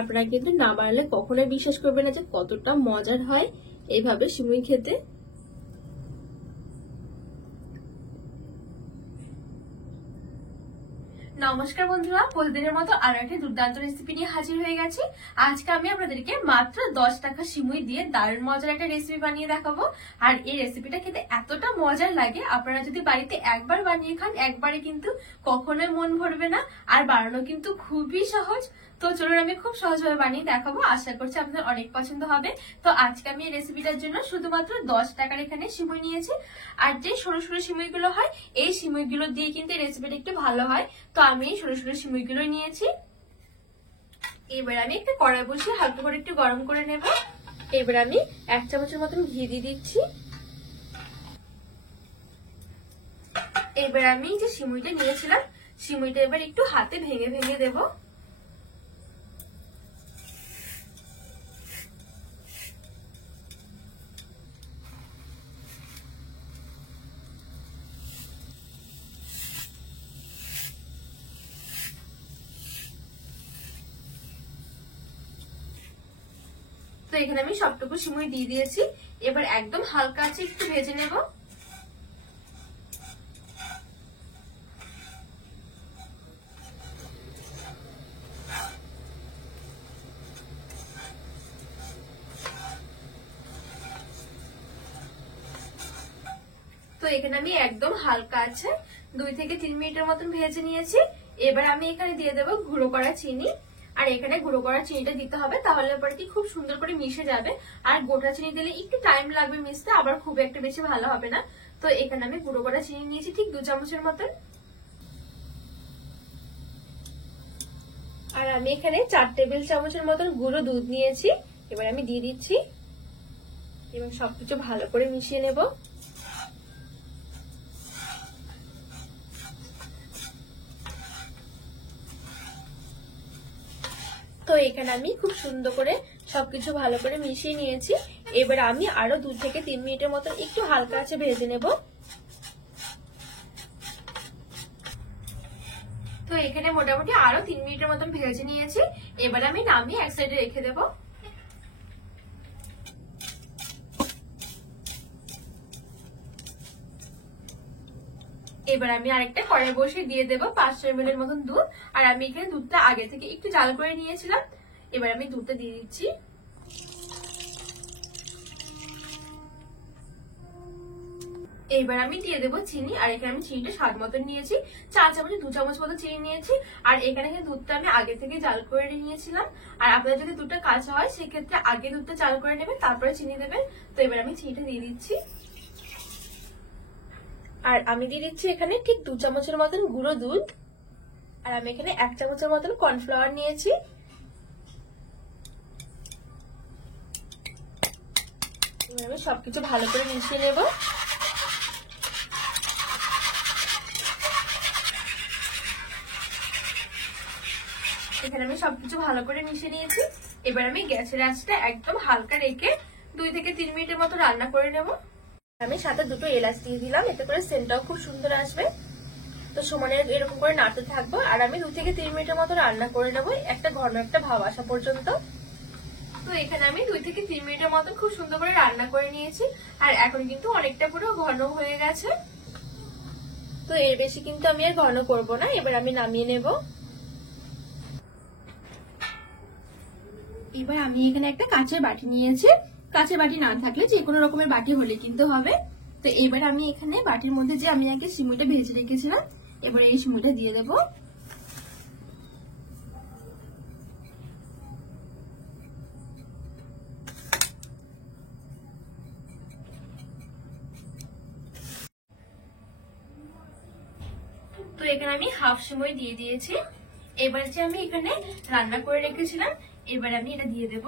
আপনারা কিন্তু না বানালে কখনোই বিশ্বাস করবেন না যে কতটা মজার হয় এইভাবে সিমুই খেতে। নমস্কার বন্ধুরা, প্রতিদিনের মতো আরো একটা দুর্দান্ত রেসিপি নিয়ে হাজির হয়ে গেছি। আজকে আমি আপনাদেরকে মাত্র 10 টাকা সিমুই দিয়ে দারুণ মজার একটা রেসিপি বানিয়ে দেখাবো। আর এই রেসিপিটা খেতে এতটা মজার লাগে, আপনারা যদি বাড়িতে একবার বানিয়ে খান একবারে কিন্তু কখনোই মন ভরবে না। আর বানানো কিন্তু খুবই সহজ। তো চলুন আমি খুব সহজভাবে বানিয়ে দেখাবো, আশা করছি আপনাদের অনেক পছন্দ হবে। তো আজকে আমি এই রেসিপিটার জন্য শুধুমাত্র 10 টাকার এখানে সিমুই নিয়েছি। আর যে সরু সরু সিমুইগুলো হয় এই সিমুইগুলো দিয়ে কিন্তু এই রেসিপিটা একটু ভালো হয়। তো আমি এই সরু সরু সিমুইগুলো নিয়েছি। এবার আমি একটা কড়াই বসিয়ে হালকা করে একটু গরম করে নেব। এবার আমি 1 চামচের মতন ঘি দিয়ে দিচ্ছি। এবার আমি যে সিমুইটা নিয়েছিলাম সিমুইটা এবার একটু হাতে ভেঙে ভেঙে দেব। তো এখানে আমি সবটুকু সিমুই দিয়ে দিয়েছি। এবার একদম হালকা আছে একটু ভেজে নেব। তো এখানে আমি একদম হালকা আছে 2 থেকে 3 মিনিটের মতন ভেজে নিয়েছি। এবার আমি এখানে দিয়ে দেবো গুঁড়ো করা চিনি। আর এখানে গুঁড়ো করা চিনিটা দিতে হবে, তাহলে পরে কি খুব সুন্দর করে মিশে যাবে। আর গোটা চিনি দিলে একটু টাইম লাগবে মিশতে, আবার খুব একটা বেশি ভালো হবে না। তো এখানে আমি গুঁড়ো করা চিনি নিয়েছি ঠিক 2 চামচের মতন। আর আমি এখানে 4 টেবিল চামচের মতন গুঁড়ো দুধ নিয়েছি। এবার আমি দিয়ে দিচ্ছি এবং সবকিছু ভালো করে মিশিয়ে নেব। তো এখানে আমি খুব সুন্দর করে সবকিছু ভালো করে মিশিয়ে নিয়েছি। এবার আমি আরো 2 থেকে 3 মিনিটের মতো একটু হালকা আঁচে ভেজে নেব। তো এখানে মোটামুটি আরো 3 মিনিটের মতন ভেজে নিয়েছি। এবার আমি নামিয়ে এক সাইডে রেখে দেব। এবার আমি আরেকটা কড়াই বসিয়ে দিয়ে দেবো 500 ml এর মতন দুধ। আর আমি এখানে দুধটা আগে থেকে একটু জাল করে নিয়েছিলাম। এবার আমি দুধটা দিয়ে দিচ্ছি। এবার আমি দিয়ে দেবো চিনি। আর এখানে আমি চিনিটা স্বাদ মতন নিয়েছি, 4 চামচে 2 চামচ মতো চিনি নিয়েছি। আর এখানে দুধটা আমি আগে থেকে জাল করে নিয়েছিলাম। আর আপনাদের যদি দুধটা কাঁচা হয় সেক্ষেত্রে আগে দুধটা জাল করে নেবেন, তারপরে চিনি দেবেন। তো এবার আমি চিনিটা দিয়ে দিচ্ছি। আর আমি দিয়ে দিচ্ছি এখানে ঠিক 2 চামচের মতন গুঁড়ো দুধ। আর আমি এখানে 1 চামচের মতন কর্নফ্লাওয়ার নিয়েছি। আমি সবকিছু ভালো করে মিশিয়ে নেব। এখানে আমি সবকিছু ভালো করে মিশিয়ে নিয়েছি। এবার আমি গ্যাসের আঁচটা একদম হালকা রেখে 2 থেকে 3 মিনিটের মতো রান্না করে নেব। আমি সাথে 2টো এলাচ দিয়ে দিলাম, এতে করে সেন্টটাও খুব সুন্দর আসবে। তো সমানে এরকম করে নাড়তে থাকবো। আর আমি 2 থেকে 3 মিনিটের মতো রান্না করে নেবো, একটা ঘন একটা ভাব আসা পর্যন্ত। তো এখানে আমি 2 থেকে 3 মিনিটের মতো খুব সুন্দর করে রান্না করে নিয়েছি। আর এখন কিন্তু অনেকটা পুরো ঘন হয়ে গেছে। তো এর বেশি কিন্তু আমি আর ঘন করব না। এবার আমি নামিয়ে নেব। এবার আমি এখানে একটা কাঁচের বাটি নিয়েছি। কাঁচের বাটি না থাকলে যে কোনো রকমের বাটি হলে কিন্তু হবে। তো এবার আমি এখানে বাটির মধ্যে যে আমি আগে সিমুইটা ভেজে রেখেছিলাম, এবার এই সিমুইটা দিয়ে দেব। তো এখানে আমি হাফ সিমুই দিয়ে দিয়েছি। এবার যে আমি এখানে রান্না করে রেখেছিলাম, এবার আমি এটা দিয়ে দেব।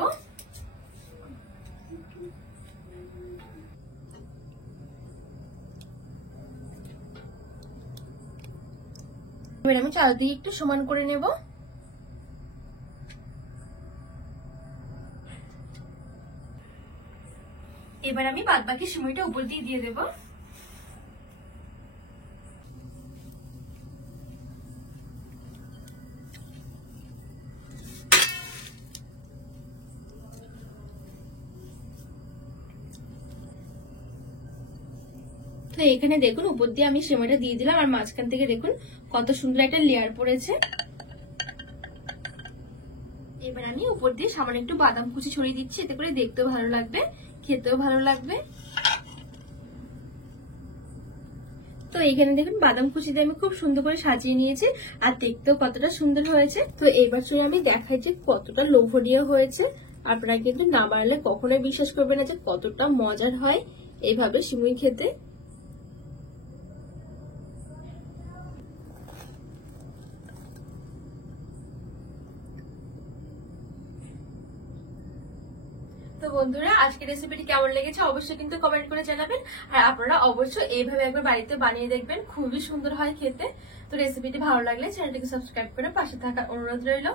এবার আমি চাল দিয়ে একটু সমান করে নেব। এবার আমি বাদবাকি সিমুইটা উপর দিয়ে দেব। তো এখানে দেখুন উপর দিয়ে আমি সেমাইটা দিয়ে দিলাম আর মাঝখান থেকে দেখুন কত সুন্দর একটা লেয়ার পড়েছে। এবার আমি উপর দিয়ে সামান্য একটু বাদাম কুচি ছড়িয়ে দিচ্ছি, এতে করে দেখতেও ভালো লাগবে, খেতেও ভালো লাগবে। তো এখানে দেখুন বাদাম কুচি দিয়ে আমি খুব সুন্দর করে সাজিয়ে নিয়েছি আর দেখতেও কতটা সুন্দর হয়েছে। তো এবার চলে আমি দেখাই যে কতটা লোভনীয় হয়েছে। আপনারা কিন্তু না বানালে কখনোই বিশ্বাস করবে না যে কতটা মজার হয় এইভাবে সিমুই খেতে। তো বন্ধুরা আজকের রেসিপিটি কেমন লেগেছে অবশ্যই কিন্তু কমেন্ট করে জানাবেন। আর আপনারা অবশ্যই এইভাবে একবার বাড়িতে বানিয়ে দেখবেন, খুবই সুন্দর হয় খেতে। তো রেসিপিটি ভালো লাগলে চ্যানেলটিকে সাবস্ক্রাইব করে পাশে থাকার অনুরোধ রইল।